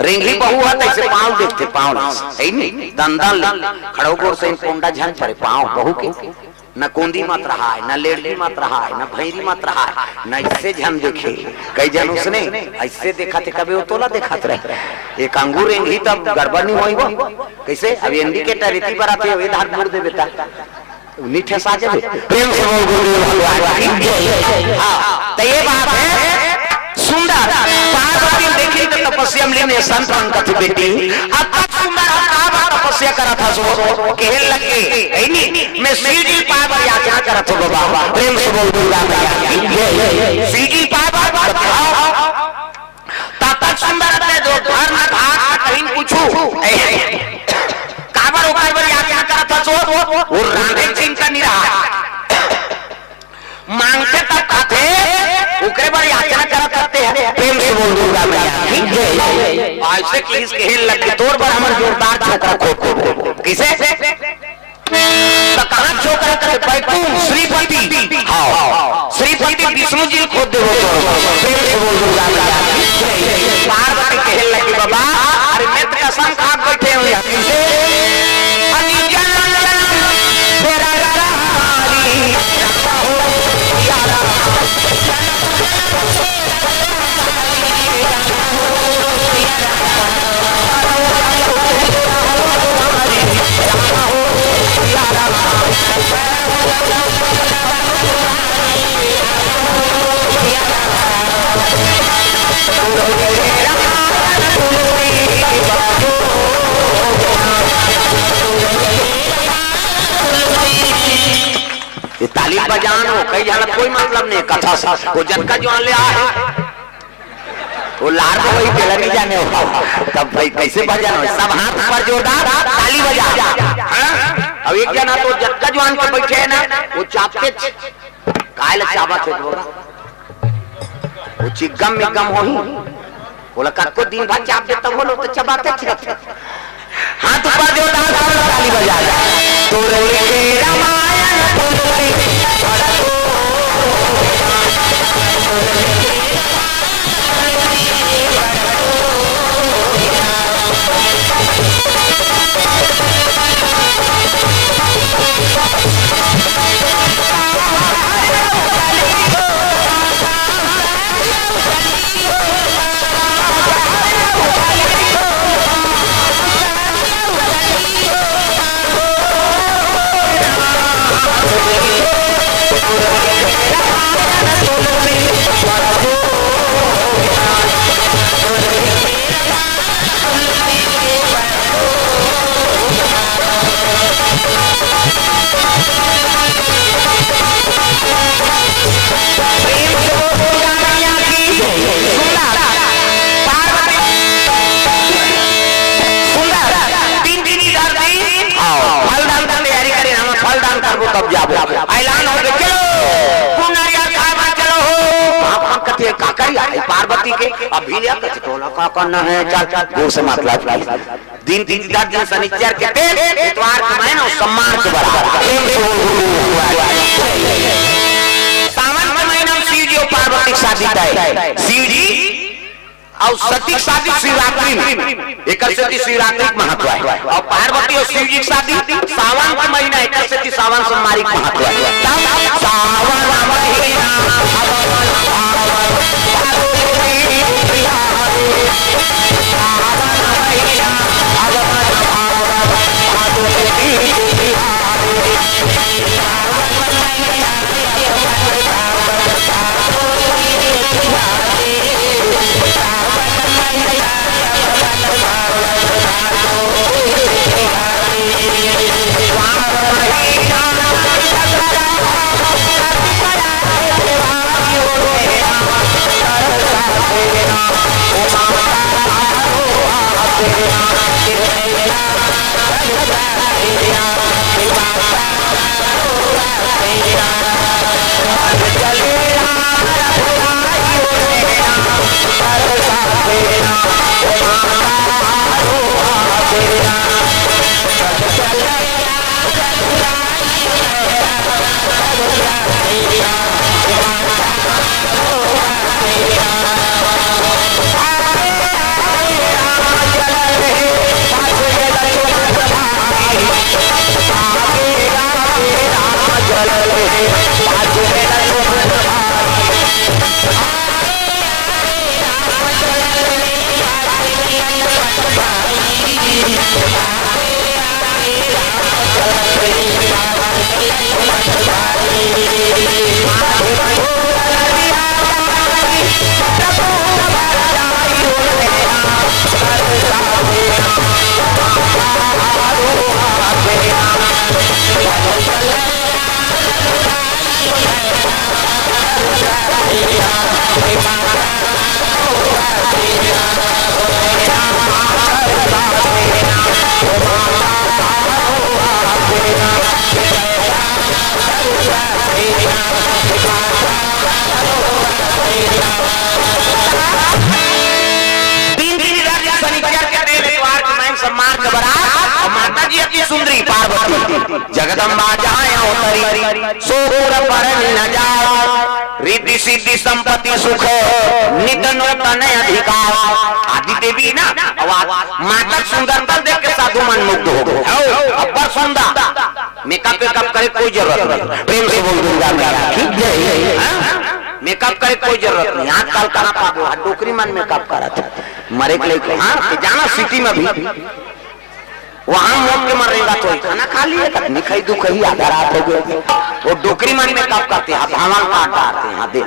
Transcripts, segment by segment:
रेंगी बहु है तैसे पाँव देखते पाँव है नहीं दंदन खड़ोगोर से कोंडा झन पड़े पाँव बहु के न कोंदी मत रहा है न लेडली मत रहा है न भैरी मत रहा है न इससे झन देखे कई जन उसने ऐसे देखा थे कभी वो तोला देखा रहे एक अंगूर रेंगी तब गड़बड़ नहीं हुई वो कैसे अब इंडिकेटर रीति पर आते हुए धार मोड़ दे बेटा नीठे साजे प्रेम से बोल गुरु हाँ तो ये बात है सुंदर पार्वती देखी तो तपस्या में संत अंकथ बेटी अब तक सुंदर तपस्या करा था सो कहल लगे है नी मैं सीधी पावर याचना करा था बाबा प्रेम से बोल दुर्गा मैया सीधी पावर तब सुंदर ने जो धर्म भाग कहीं पूछू काबर काबर याचना करा था सो वो राधे चिंता नहीं रहा मांगते तब खाते उकरे बार याचना करा करते हैं प्रेम से बोल दुर्गा मैया ऐसे किस कहल लगे तोर बार हमर जोरदार छोकरा खो किसे तो कहां छोकरा करे बैकुंठ श्रीपति हां श्रीपति विष्णु जी खोद दे प्रेम से बोल दुर्गा मैया पार्वती कहल लगे बाबा अरे मैं तो कसम खा बैठे हो या किसे ये ताली बजानो कई जाना कोई मतलब नहीं कथा सा वो जनका जो ले आए वो लार को वही केला नहीं जाने तब भाई कैसे बजाना सब हाथ पर जोरदार ताली बजा अब एक जना तो जनका जवान के बैठे है ना वो चापते कायल चाबा थे वो चिगम में गम होही बोला कत को दिन भर चाप दे तब बोलो तो चबाते थे हाथ पर जोरदार ताली बजा तो रे रामायण तब जाबो ऐलान हो गया चलो कुनारिया खावा चलो हो कथे काकरिया पार्वती के अभी लिया कथे टोला का करना है चल चल वो से मतलब दिन दिन दिन शनिचर के तेल इतवार के महीना सम्मान के बराबर सावन के महीना शिव जी और पार्वती की शादी है शिव जी और सती शादी शिवरात्रि में एक सती शिवरात्रि महत्व है और पार्वती और शिव जी की शादी सावन का महीना एक सती सावन सोमवारी महत्व है सावन महीना सुंदरी पार्वती जगदम्बा जहाँ उतरी सोर पर न जाओ रिद्धि सिद्धि संपत्ति सुख नित नूतन अधिकार। आदि देवी ना माता सुंदरता देख के साधु मन मुग्ध हो गए। अब्बर सुंदर मेकअप वेकअप करे कोई जरूरत नहीं, प्रेम से बोल दूंगा मेकअप करे कोई जरूरत नहीं। आजकल कहाँ पाबो डोकरी मन मेकअप करा था मरे के लिए। हाँ जाना सिटी में भी वहां मोट के मरेगा तो खाना खा लिए नहीं खाई दू कहीं आधा रात हो गए। वो डोकरी मन में कब करते हैं भावल काट आते हैं दे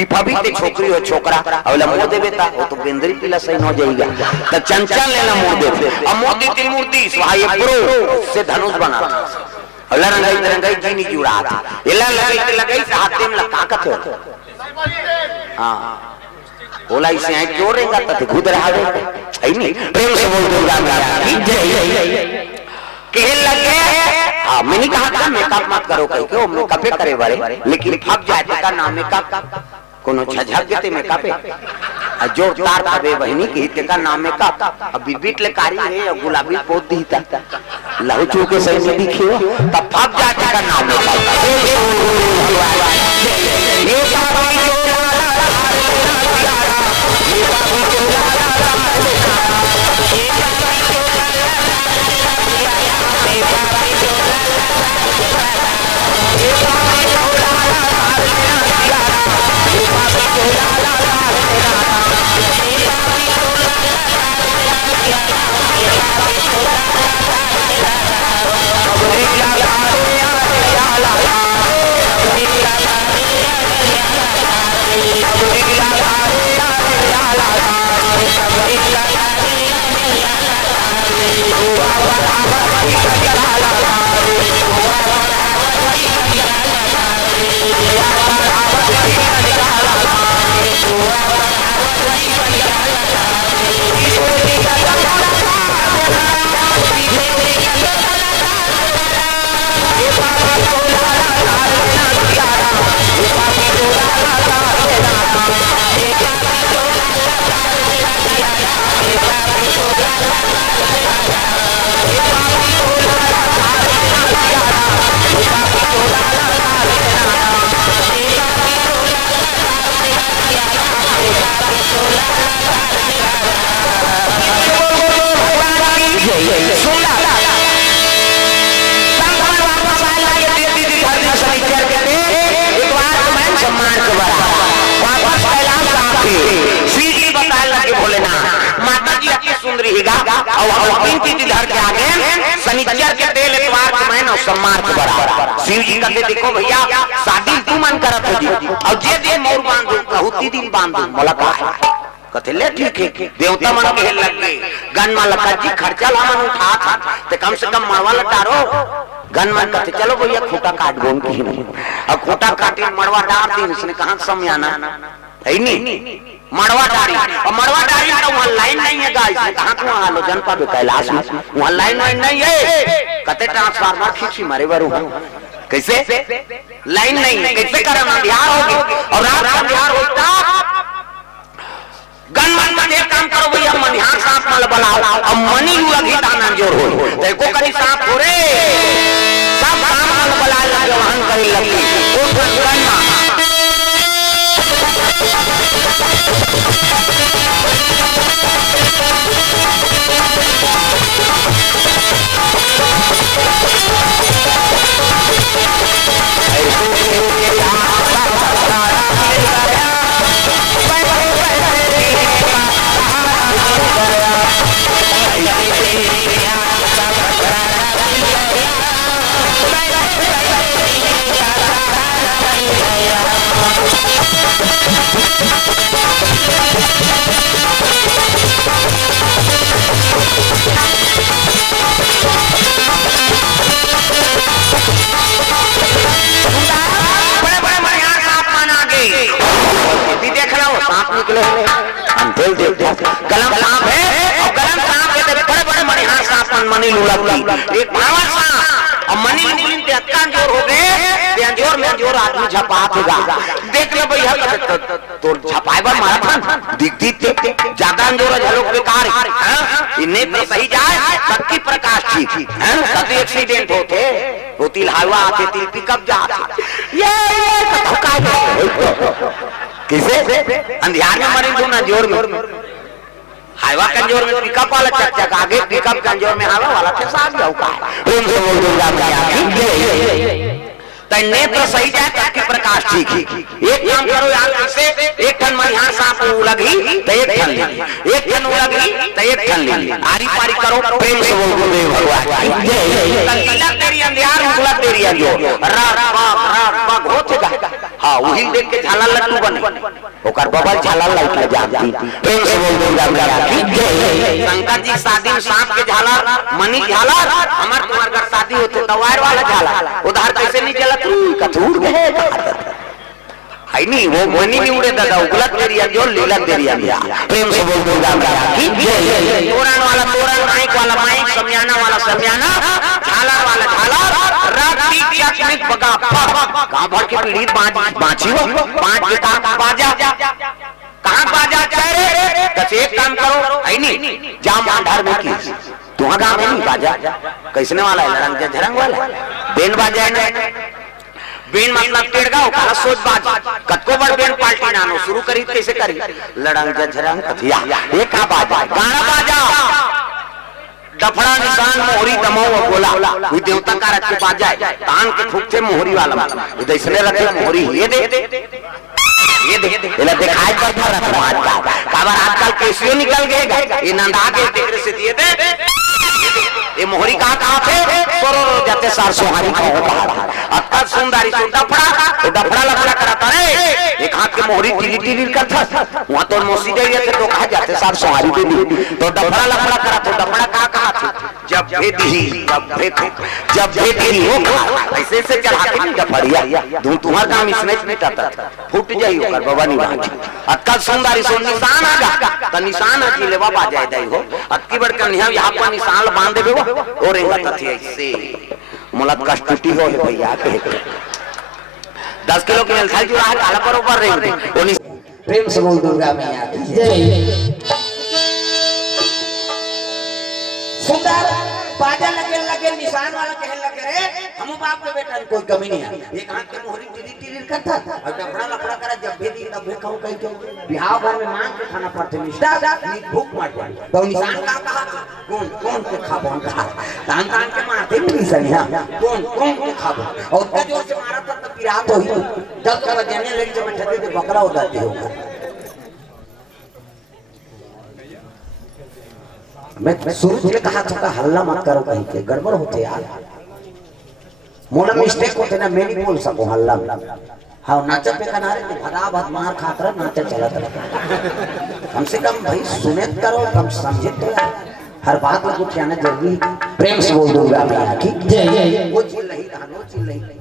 ई पभी ते छोकरी हो छोकरा अवला मुंह देवे ता वो तो बेंदरी पीला सही हो जाएगा तो चंचल लेना मुंह देते अब मोदी तीन मूर्ति स्वाय प्रो से धनुष बना अवला रंगाई जी नहीं जुड़ा था इला लगाई से हाथ में लगा का तो हां बोला इसे है क्यों रहेगा तथे खुद रहा है नहीं प्रेम से बोल दूंगा कह लगे। हाँ मैंने कहा था मेकअप मत करो कहीं क्यों मेकअप करे बारे लेकिन फक जाए का नाम मेकअप कोनो झझक देते मेकअप जो तार पावे बहनी की का नाम मेकअप अभी बीट ले कारी है और गुलाबी पोत दीता लहू चू के सही में दिखियो तब फक जाए का नाम सम्मान के बराबर शिव जी कहते देखो भैया शादी तू मन करत हो जी और जे दे मोर बांध दो कहूती दिन बांध दो मोला का कहते ले ठीक है देवता मन के लग गए गन में लगा जी खर्चा ला मन उठा था ते कम से कम मरवा लटारो गन मन कहते चलो भैया खूटा काट दो की नहीं अब खूटा काटे मरवा डाल दिन उसने कहां समयाना है नहीं मरवा डारी और मरवा डारी तो वहां लाइन नहीं है गाइस कहां तू वहां लो जनपद कैलाश में वहां लाइन नहीं है कते ट्रांसफार्मर खींची मारे बारू कैसे लाइन नहीं है कैसे करे अंधियार होगी और रात का अंधियार होता गनमन में एक काम करो भैया मनिहार सांप माल बनाओ अब मनी युवा की दाना जोर हो देखो कहीं सांप हो रे सब काम माल बना लगे वहन करे लगी वो गनना गलम सांप है और गलम सांप के बड़े बड़े मणिहार सांप मनी लुढ़कती एक भावा सांप और मनी लुढ़कती ते अक्का जोर हो गए ते अंजोर में अंजोर आदमी झपात होगा देख ले भैया तो झपाएबा मारा था दिखती ते ज्यादा अंजोर झलोक बेकार है इन्हें तो सही जाए सबकी प्रकाश ठीक है कभी एक्सीडेंट होते होती हवा आते तिल पिकअप जाते ये धक्का किसे अंधियार में मरी दो ना जोर में हाईवा कंजोर में पिकअप वाला चक आगे पिकअप कंजोर में हवा वाला के साथ जाऊ का उनसे बोल दो नेत्र सही जाए ताकि प्रकाश ठीक एक काम करो यार ऐसे एक टन मणिहार सांप लगी तो एक टन ले एक टन लगी तो एक टन ले आरी पारी करो प्रेम से बोल दो भगवान तकीला तेरी अंधियार उगला तेरी अंजोर रा होतेगा हां वही देख के झाला लट्टू बने ओकर बबल झाला लाइट में जाती प्रेम से बोल दो शंकर जी शादी में सांप के झाला मनी झाला हमार तुम्हार घर शादी होते तो वायर वाला झाला उधार कैसे नहीं चला कथूर गए है नहीं वो मनी नहीं उड़े दादा उगलत तेरी अंजोर लीलत तेरी अंजोर प्रेम से बोल दो तोरण वाला तोरण माइक वाला माइक समियाना वाला समियाना झालर वाला झालर राती चकमिक बगा कहां भर के पीढ़ी बांची हो पांच के काम बाजा कहां बाजा चाहे तो एक काम करो है नहीं जाम अंधार में की तुहा गांव में नहीं बाजा कैसने वाला है रंग झरंग वाला बेन बाजा है बेन मतलब टेड़गांव काला सोच बाज कतको बड़ बेन पार्टी नानो शुरू करी कैसे करी लड़ंग झरंग कथिया ये का बाजा गाना बाजा डफड़ा निशान मोहरी दमो और बोला कोई देवता का रख के बाजा तान के फूकते मोहरी वाला इधर इसने रखे मोहरी ये दे ये दिखाई पड़ता रखो आजकल काबर आजकल कैसियो निकल गए ये नंदा के देखरे से दिए दे ये मोहरी कहाँ थे सोरो जाते सार सोहारी अत्तर सुंदरी सो डफड़ा लफड़ा कराता रे एक हाथ के मोहरी टीली टीली करता वहाँ तो मोसी जाइए थे तो कहा जाते सार सोहारी पे दी तो डफड़ा लफड़ा करा तो डफड़ा कहाँ थे जब भेदी हो ऐसे ऐसे चढ़ा के नहीं डफड़िया तुम्हारा काम इसमें मिटाता फूट जाई होकर बाबा नहीं भागी अत्तर सुंदरी सो निशान आगा तो निशान आती लेवा बा जाए दई हो अत्ती बड़ कन्या यहाँ पर निशान बांध देबे और एक तथ्य ऐसे मुलाकात कष्टटी हो भैया 10 किलो के मेलथाल जुड़ा है काला पर ऊपर रे प्रेम से बोल दुर्गा मैया की जय सुंदर बाजा लगे निशान वाला कहने लगे रे हम बाप के बेटा कोई कमी नहीं है एक हाथ के मोहरी टीली टीली करता और डफड़ा लफड़ा करा जब भी दी तब खाऊं कहीं के बिहाव घर में मांग के खाना पड़ते निष्ठा भूख मर जाए तो निशान का कहा कौन कौन के खाबो तान तान के मारते नहीं सनिया कौन कौन के खाबो और उसका जोर से मारा था तो पिरात हो ही जब तक जने लग जब ठते थे बकरा हो जाते होगा मैं शुरू से कहा था हल्ला मत करो कहीं के गड़बड़ होते यार मोड़ा मिस्टेक होते ना मैं नहीं बोल सकूं हल्ला हाँ नाचा पे किनारे में भगा भग मार खाकर नाचा चला था कम से कम भाई सुने करो कम समझे तो यार हर बात में कुछ आना जरूरी प्रेम से बोल दूंगा मैं की जय वो चिल्ल रही वो चिल्ल रही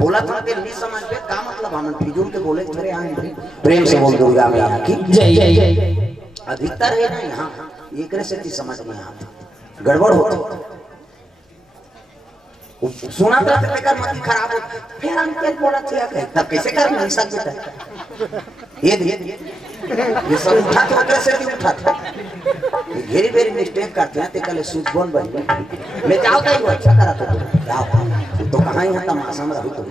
बोला था दिल नहीं समझ पे का मतलब हम फिजूल के बोले थोड़े आए प्रेम से बोल दूंगा मैं की जय अधिकतर है ना यहाँ एक से समझ में आता गड़बड़ होती सुना था लेकर मत खराब हो फिर हम क्या बोला था तब कैसे कर नहीं सकते ये सब उठा था कैसे भी उठा था घेरी बेरी मिस्टेक करते हैं ते कल सूट बोन बन ले जाओ तो वो अच्छा करा तो जाओ तो कहां यहां तमाशा में रहो तुम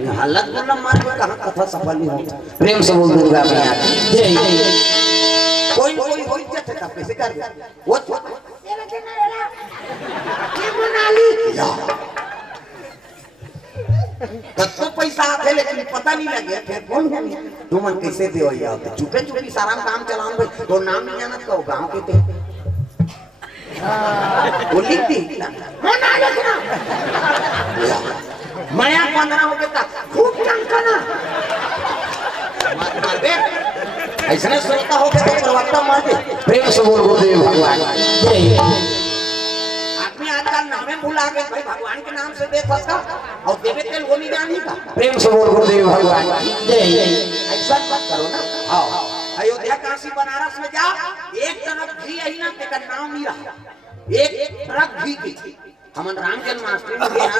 ये हालत बोलना मार के कहां कथा सफल नहीं होता प्रेम से बोल दुर्गा मैया जय कोई कोई इज्जत है तब कैसे कर वो तेरा क्या बना ली तो पैसा आते लेकिन पता नहीं लगे फिर कौन है तुम मन कैसे दे हो या तो चुपे चुपे सारा काम चलाऊं भाई तो नाम नहीं जाना तो गांव के थे वो लिख दी मना लिखना माया 15 हो गया खूब टंकना मार दे ऐसा सोचता हो कि प्रवक्ता मार दे प्रेम से बोल गुरुदेव भगवान आदमी आजकल नामे भुला गए भाई भगवान के नाम से दे सकता और देवे तेल वो नहीं जानी का प्रेम से बोल गुरुदेव भगवान जय ऐसा मत करो ना आओ अयोध्या काशी बनारस में जा, एक तरफ घी यही ना तेरा नाम नहीं रहा, एक ट्रक घी की हमन राम जन्माष्टमी में गया,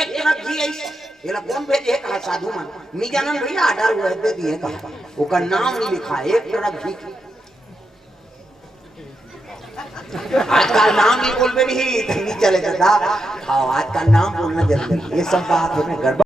एक ट्रक घी ऐसे ये कौन भेजे है कहा साधु मन मी जानन भैया ऑर्डर हुए दे दिए कहा उसका नाम नहीं लिखा, एक ट्रक घी की। आजकल नाम नहीं बोलते नहीं चले दादा, हाँ आजकल नाम बोलना जरूरी, ये सब बात है गड़बड़।